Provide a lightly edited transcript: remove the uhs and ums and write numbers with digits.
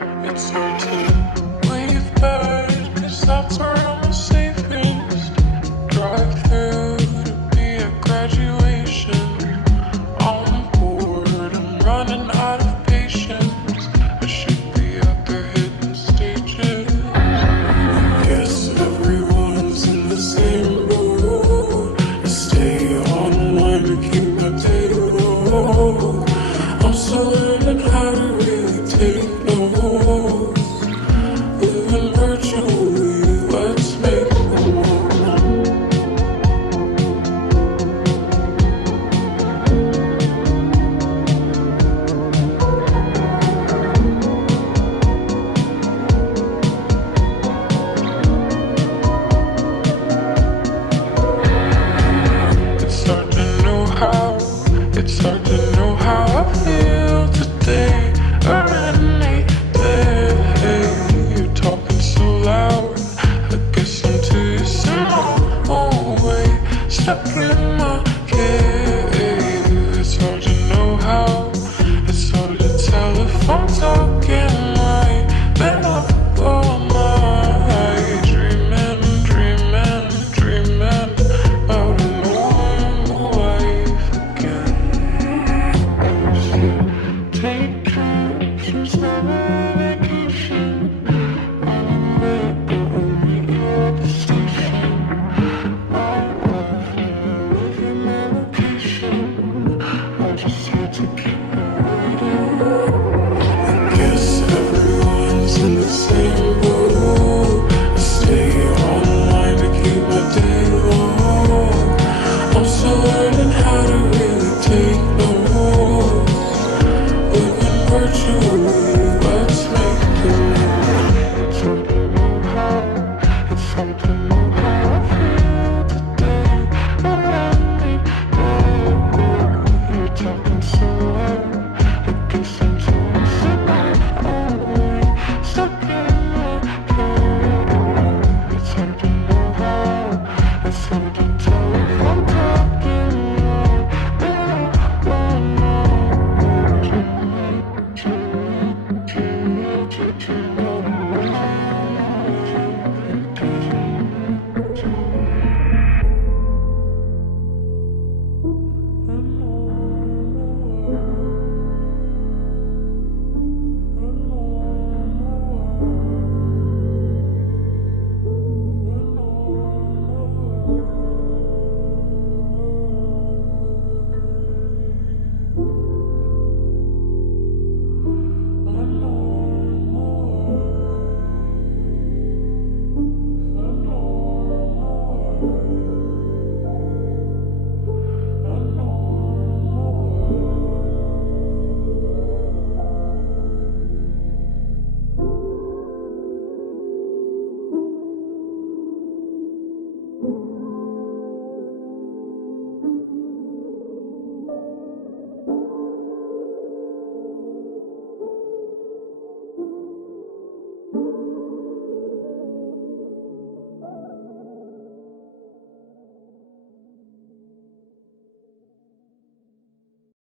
It's hard to wave back, 'cause that's where I'm safest. Drive through to be at graduation. I'm bored, I'm running out of patience. I should be out there hitting stages. Guess everyone's in the same boat. I stay online to keep my data low. I'm still learning how to really take notes. Living virtually, let's make the most. It's hard to know how, it's hard to know how I feel today or any day. You're talking so loud, I guess I'm too soon. Oh wait, stuck in my cave. It's hard to know how, it's hard to tell if I'm talking right. Been up all night, dreaming, dreaming, dreaming about a normal life again. Taking some summer vacation. I'm meet you at the station. I with your medication. I just had to keep guess everyone's in the same boat. I stay online to keep my day low. I'm still learning how to really take notes. Living virtually, let's make the most. It's hard to know how, it's hard to know how I feel today. But let me go. You're talking so loud,